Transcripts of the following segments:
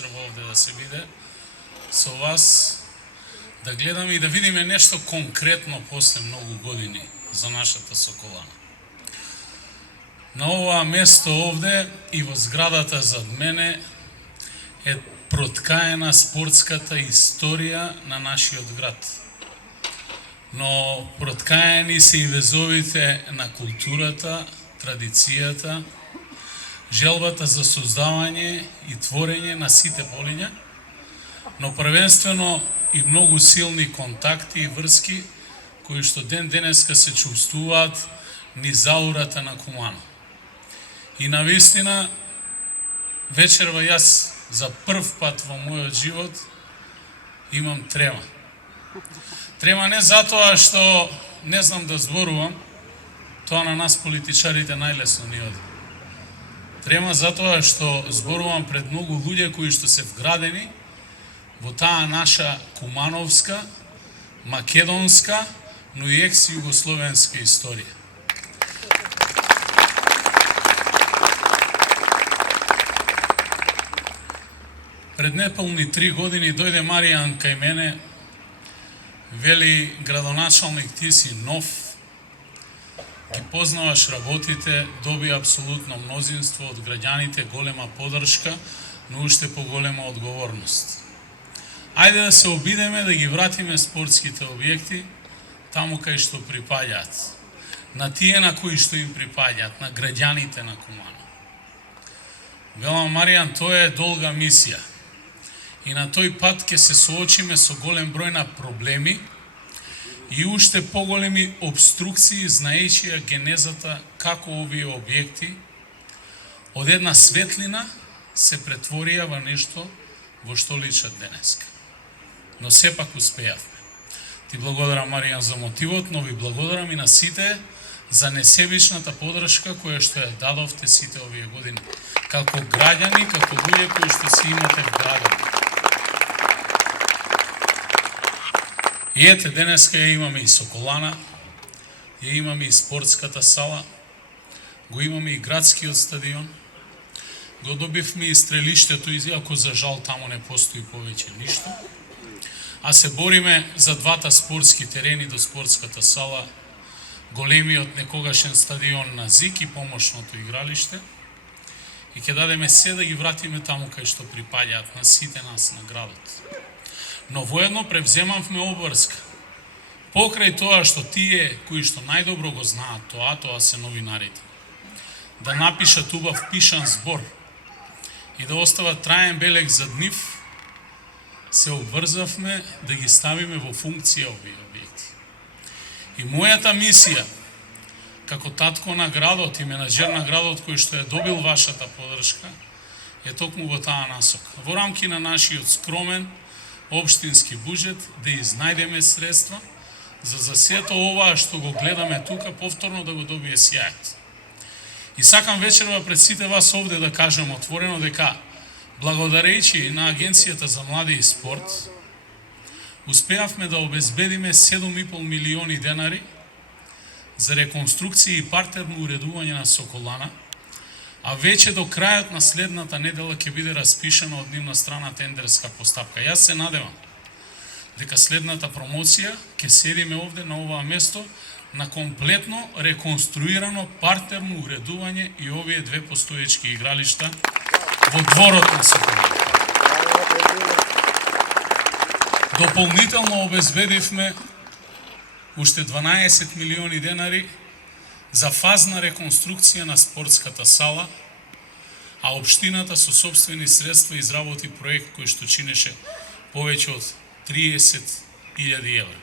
овде да се биде со вас, да гледаме и да видиме нешто конкретно после многу години за нашата Соколана. На ова место овде и во зградата зад мене е проткаена спортската историја на нашиот град. Но проткаени се и везовите на културата, традицијата, желбата за создавање и творење на сите полиња, но првенствено и многу силни контакти и врски кои што ден денеска се чувствуваат низ аурата на Кумано. И навистина, вечерва јас за прв пат во мојот живот имам трема. Трема не затоа што не знам да зборувам, тоа на нас политичарите најлесно ни оди. Трема затоа што зборувам пред многу луѓе кои што се вградени во таа наша кумановска, македонска, но и екс-југословенска историја. Пред неполни 3 години дојде Маријан кај мене, вели: градоначалник, ти си нов, ги познаваш работите, доби апсолутно мнозинство од граѓаните, голема поддршка, но уште поголема одговорност. Ајде да се обидеме да ги вратиме спортските објекти таму кај што припаѓаат, на тие на кои што им припаѓаат, на граѓаните на Кумано. Велам: Маријан, тоа е долга мисија. И на тој пат ќе се соочиме со голем број на проблеми и уште поголеми обструкции, знаејќи ја генезата како овие објекти од една светлина се претворија во нешто во што личат денеска. Но сепак успеавме. Ти благодарам, Маријан, за мотивот, но ви благодарам и на сите за несебичната поддршка која што ја дадовте сите овие години. Како граѓани, како луѓе кои што си имате вградени. И ете, денеска ја имаме и Соколана, ја имаме и спортската сала, го имаме и градскиот стадион, го добивме и стрелиштето, иако за жал таму не постои повеќе ништо, а се бориме за двата спортски терени до спортската сала, големиот некогашен стадион на ЗИК и помошното игралиште, и ќе дадеме се да ги вратиме таму кај што припаѓаат на сите нас на градот. Но воедно превземавме обврска. Покрај тоа што тие кои што најдобро го знаат тоа се новинарите, да напишат убав пишан збор и да остават траен белег за нив, се обврзавме да ги ставиме во функција овие објекти. И мојата мисија, како татко на градот и менаџер на градот кој што е добил вашата поддршка, е токму во таа насока. Во рамки на нашиот скромен општински буџет да изнајдеме средства за сето ова што го гледаме тука повторно да го добие сјајот. И сакам вечерва пред сите вас овде да кажам отворено дека благодарејќи на Агенцијата за млади и спорт успеавме да обезбедиме 7,5 милиони денари за реконструкција и партерно уредување на Соколана, а веќе до крајот на следната недела ќе биде распишана од нивна страна тендерска постапка. Јас се надевам дека следната промоција ќе седиме овде на оваа место на комплетно реконструирано партерно уредување и овие две постоечки игралишта во дворот на Соколана. Дополнително обезбедивме уште 12 милиони денари за фазна реконструкција на спортската сала, а општината со сопствени средства изработи проект кој што чинеше повеќе од 30.000 евра.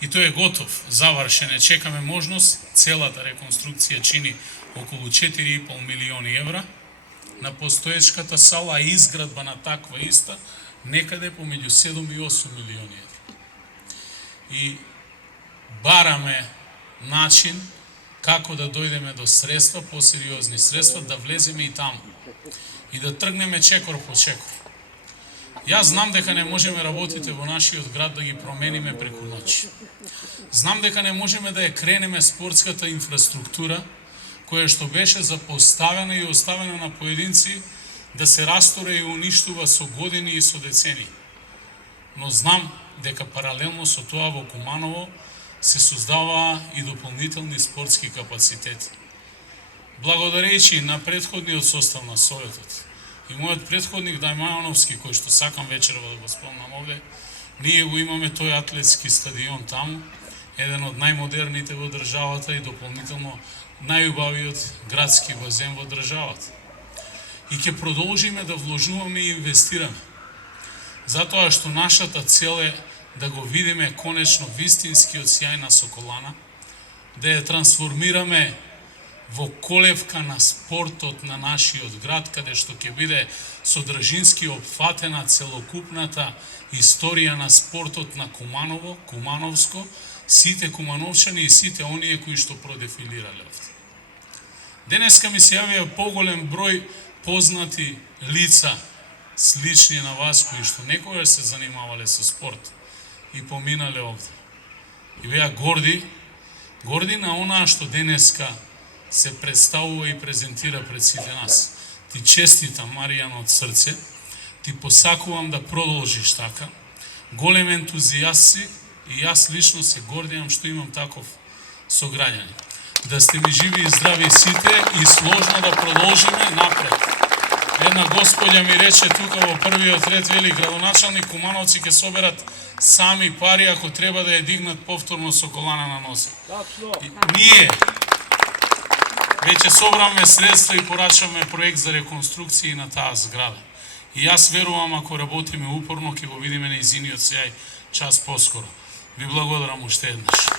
И тој е готов, завршен е, чекаме можност, целата реконструкција чини околу 4,5 милиони евра на постоечката сала, а изградба на таква иста некаде помеѓу 7 и 8 милиони евра. И бараме начин како да дојдеме до средства, посериозни средства, да влеземе и таму и да тргнеме чекор по чекор. Јас знам дека не можеме работите во нашиот град да ги промениме преку ноќ. Знам дека не можеме да ја кренеме спортската инфраструктура, која што беше запоставена и оставена на поединци да се расторе и уништува со години и со децени. Но знам дека паралелно со тоа во Куманово се создаваа и дополнителни спортски капацитети. Благодарејќи на претходниот состав на Советот и мојот претходник Дајмановски, кој што сакам вечерва да го спомнам овде, ние го имаме тој атлетски стадион таму, еден од најмодерните во државата и дополнително најубавиот градски базен во државата. И ќе продолжиме да вложуваме и инвестираме. Затоа што нашата цел е да го видиме конечно вистинскиот сјај на Соколана, да ја трансформираме во колевка на спортот на нашиот град, каде што ќе биде содржински опфатена целокупната историја на спортот на Куманово, Кумановско, сите кумановчани и сите оние кои што продефилирале овде. Денеска ми се јавија поголем број познати лица, слични на вас, кои што некогаш се занимавале со спорт и поминале овде. И беа горди на онаа што денеска се представува и презентира пред сите нас. Ти честитам, Маријано, од срце, ти посакувам да продолжиш така. Голем ентузијаст си и јас лично се гордијам што имам таков сограѓани. Да сте ми живи и здрави сите и сложно да продолжиме напред. Една господја ми рече тука во првиот ред, вели, градоначалник Кумановци ќе соберат сами пари ако треба да ја дигнат повторно Соколана на носа. Ние веќе собраме средства и порачаме проект за реконструкција на таа зграда. И јас верувам, ако работиме упорно, ќе го видиме нејзиниот сјај час поскоро. Ви благодарам уште еднаш.